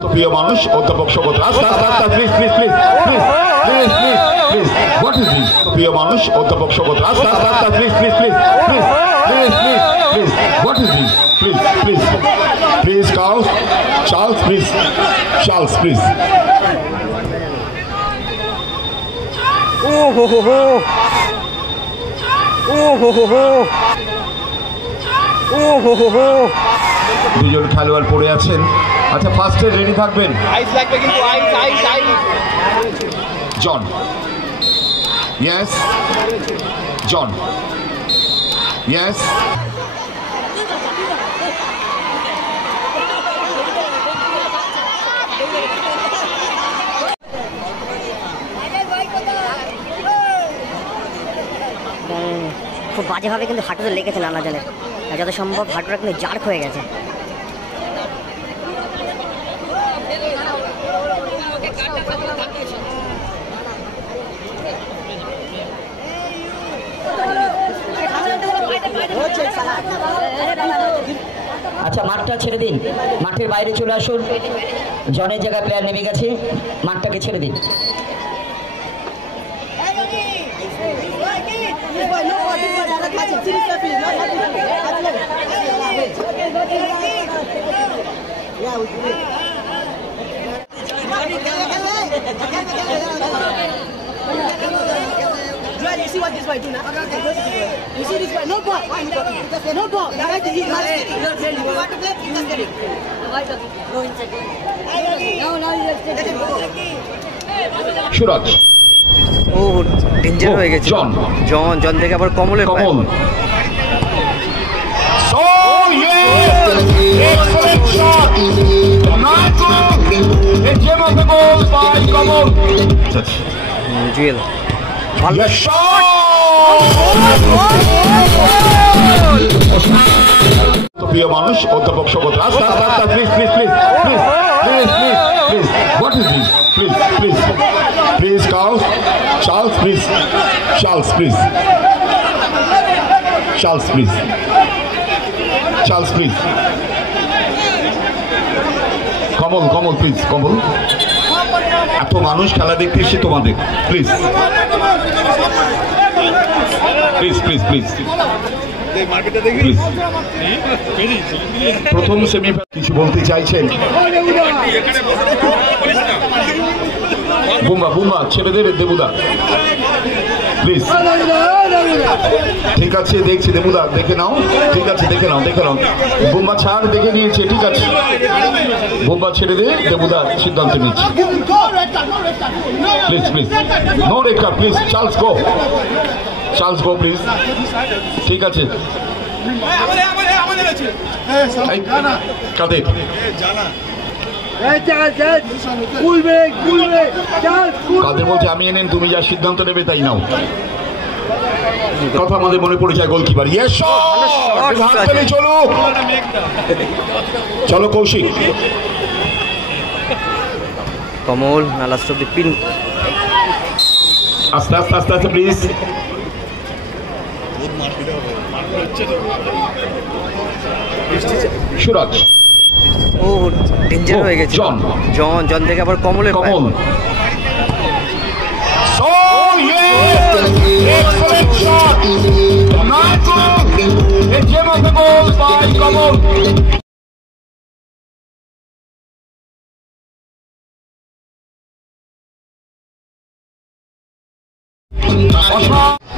প্রিয় মানুষ অধ্যাপক শপথ please please please please please please please what is this প্রিয় মানুষ অধ্যাপক শপথ please please please please please please please what is this please please please Charles please Charles please দুজন খেলোয়াড় পড়ে আছেন। আচ্ছা, ফার্স্টে রেডি থাকবেন। আইস লাগবে কিন্তু, আইস আইস আইস। জন, ইয়েস জন, ইয়েস। খুব বাজেভাবে কিন্তু হাঁটুতে লেগেছে নানাজনের, যত সম্ভব হাঁটুটা কিন্তু জার্ক হয়ে গেছে। আচ্ছা, মাঠটা ছেড়ে দিন, মাঠের বাইরে চলে আসুন। জনের জায়গায় প্লেয়ার নেমে গেছে, মাঠটাকে ছেড়ে দিন। You see what this boy do now? You see this boy? No ball. No ball. You have to hit hard. You want to play? You can get it. Go inside. No, Suraj, ও danger হয়ে গেছে। জন থেকে আবার কমলের কমল। So yes, excellent shot. A gem of the goal by Kamal. Jewel Yes, shot. প্রিয় মানুষ অধ্যাপক শপথ please please please please please please please what is this please please please Charles please Charles please Charles please Charles please Kamal please Kamal. এত মানুষ খেলা দেখতে এসছে তোমাদের, please please please please please. প্রথম সেমিফাইনাল কিছু বলতে চাইছেন? বুম্বা ছেড়ে দেবে দেবুদা, প্লিজ। ঠিক আছে, দেখছি দেবুদা, দেখে নাও। ঠিক আছে, দেখে নাও। বুম্বা ছাড়, দেখে নিয়েছে, ঠিক আছে। বুম্বা ছেড়ে দে, দেবুদা সিদ্ধান্ত নিচ্ছে। Please please no red card please. Charles go please. ঠিক আছে, কাদের বলছে আমি এনেন, তুমি যা সিদ্ধান্ত নেবে তাই নাও। কথা আমাদের মনে পড়ে যায় গোলকিপার। চলো কৌশিক। কমল না লাস্ট অফ দি পিন। আস্তে আস্তে আস্তে আস্তে প্লিজ। সুরাজ, ও ডেঞ্জার হয়ে গেছে। জন থেকে আবার কমল। Excellent shot. A gem of the goal by Kamal.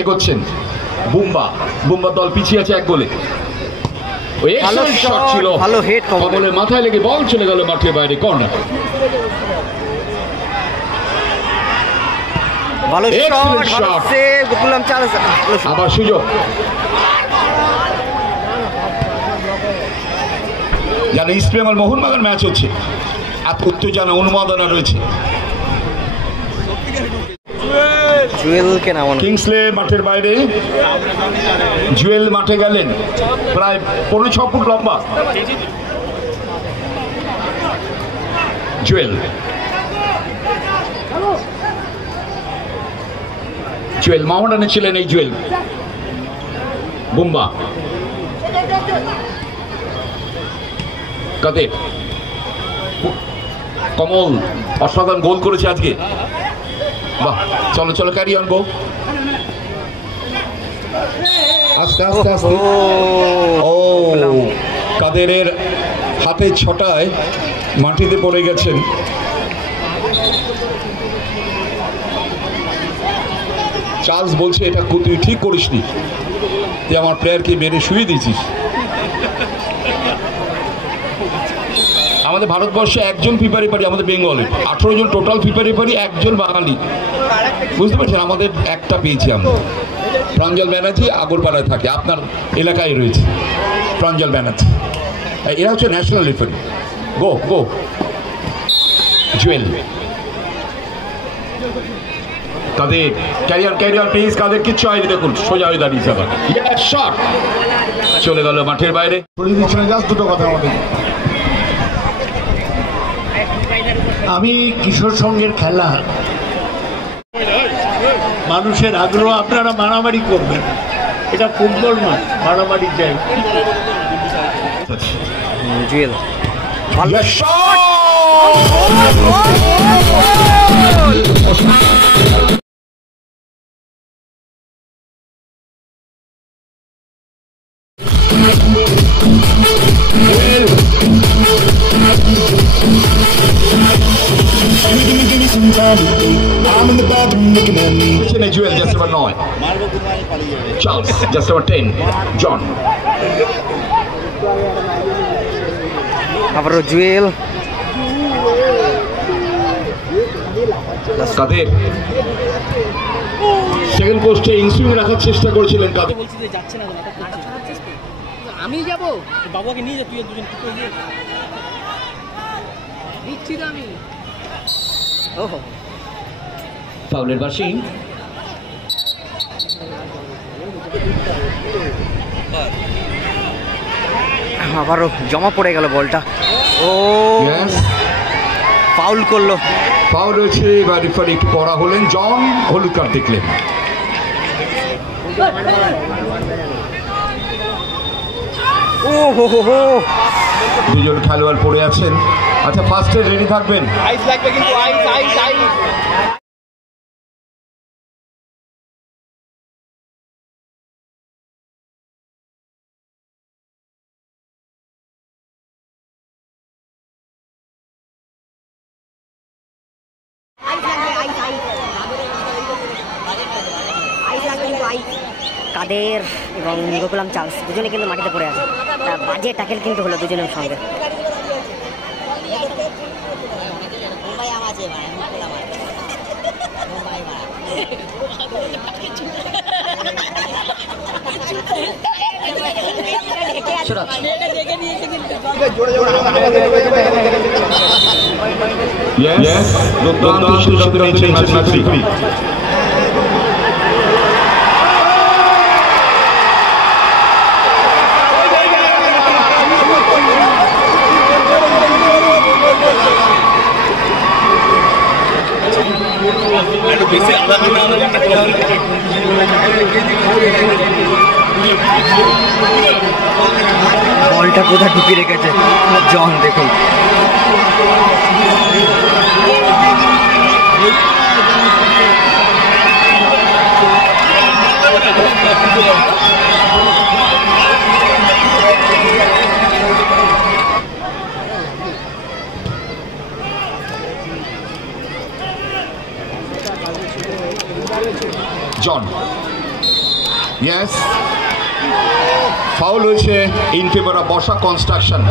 এগোচ্ছেন Bumba দল পিছিয়ে আছে 1 গোলে। ওই এক্সেলেন্ট শট ছিল, ভালো হেড, কমলের মাথায় লেগে বল চলে গেল মাঠের বাইরে, কর্নার। ভালো শট, সেভ করলাম চার্লস। আবার সুযোগ। জানো ইস্টবেঙ্গল মোহনবাগান ম্যাচ হচ্ছে, এত উত্তেজনা উন্মাদনা রয়েছে। জুয়েলকে নামানো। কিংসলে মাঠের বাইরে, জুয়েল মাঠে গেলেন, প্রায় 5.6 ফুট লম্বা জুয়েল। মাহমুদানে ছিলেন এই জুয়েল। বুম্বা, কাদের কমল অসাধারণ গোল করেছে আজকে। বাহ, চলো চলো, ক্যারি অন, গো। আস্তে আস্তে আস্তে। ও, কাদেরের হাতের ছটায় মাটিতে পড়ে গেছেন। চার্লস বলছে এটা তুই ঠিক করিসনি, তুই আমার প্লেয়ারকে মেরে শুয়ে দিয়েছিস। আমাদের ভারতবর্ষে একজন ফিফা রেফারি, আমাদের বেঙ্গলে 18 জন টোটাল ফিফা রেফারি, একজন বাঙালি। বুঝতে পারছেন, আমাদের একটা পেয়েছি আমরা। প্রাঞ্জল ব্যানার্জি আগরপাড়ায় থাকে, আপনার এলাকায় রয়েছে প্রাঞ্জল ব্যানার্জি। এরা হচ্ছে national referee. Go go Jewel, কাদের ক্যারিয়ার ক্যারিয়ার প্লিজ, কাদের কিচ্ছু হয়নি, দেখুন সোজা হয়ে দাঁড়িয়েছে আবার। শট চলে গেল মাঠের বাইরে। জাস্ট দুটো কথা আমাদের, আমি কিশোর সংঘের খেলা, মানুষের আগ্রহ, আপনারা মারামারি করবেন, এটা ফুটবল নয়, মারামারির জায়গা। Jewel Jewel just number 9, Charles just number 10, John। আবারও জুয়েল, কাদের সেকেন্ড পোস্টে ইনসুইং রাখার চেষ্টা করেছিলেন। কাদের আমি যাবো, বাবাকে নিয়ে যা, তুই দুজন দিচ্ছি তো আমি। ওহো, ফাউলের বাসি। আবারও জমা পড়ে গেল বলটা। ও, ফাউল করলো। ফাউল হয়েছে, এবার রেফারি একটু কড়া হলেন, জন হলুদ কার্ড দেখলেন। ও হো হো হো, দুজন খেলোয়াড় পড়ে আছেন। আচ্ছা, ফার্স্টে রেডি থাকবেন। আইস লাগবে কিন্তু, আইস আইস আইস। কাদের এবং গোকুলাম চার্লস দুজনে কিন্তু মাটিতে পড়ে আছে। বাজে ট্যাকেল কিন্তু হলো দুজনের সঙ্গে। বলটা কোথায় ঢুকিয়ে রেখেছে জন, দেখুন। জন, ইয়েস, ফাউল হয়েছে in favour of Barsha construction.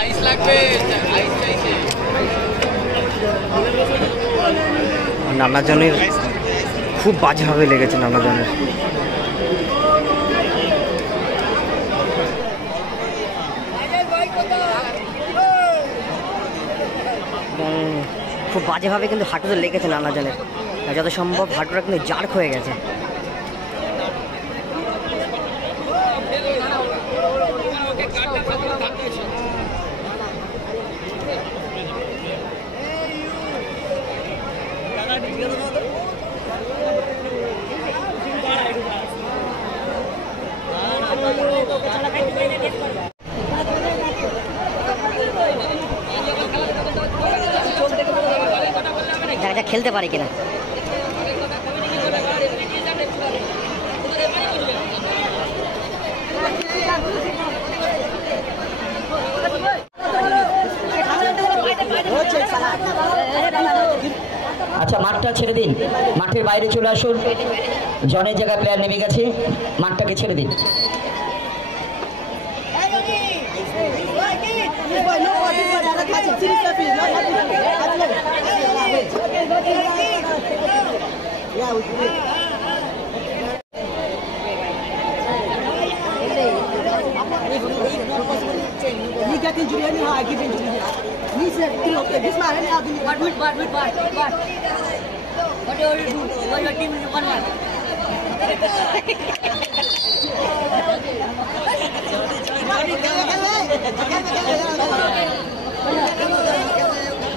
Ice লাগবে, আইস চাইছে। নানাজনের খুব বাজেভাবে লেগেছে নানাজনের। খুব বাজেভাবে কিন্তু হাঁটুতে লেগেছে নানাজনের, যত সম্ভব হাঁটুটা কিন্তু জার্ক হয়ে গেছে। দেখা যাক খেলতে পারে কিনা। আচ্ছা মাঠটা ছেড়ে দিন, মাঠের বাইরে চলে আসুন। জনের জায়গায় প্লেয়ার নেমে গেছে, মাঠটাকে ছেড়ে দিন। He got injury anyhow, I give injury. He said, okay, this man anyhow. But. What do you do? What your team is 1-1.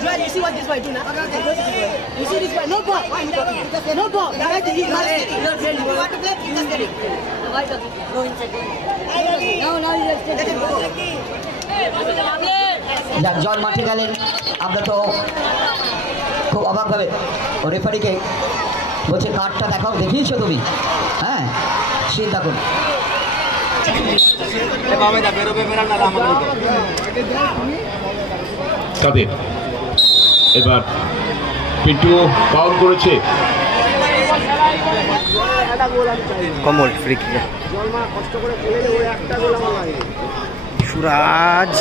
Joel, you see what this boy do now? You see this boy? No ball. No ball. He want to play? He's just getting. Go inside. No, he's just getting. যাক, জন মাঠে গেলেন। আমরা তো খুব অবাকভাবে রেফারিকে বলছে কার্ডটা দেখাও, দেখিয়েছো তুমি? হ্যাঁ, চিন্তা করুন। তাদের এবার পিন্টু ফাউল করেছে। কমল ফ্রি কিক। সুরাজ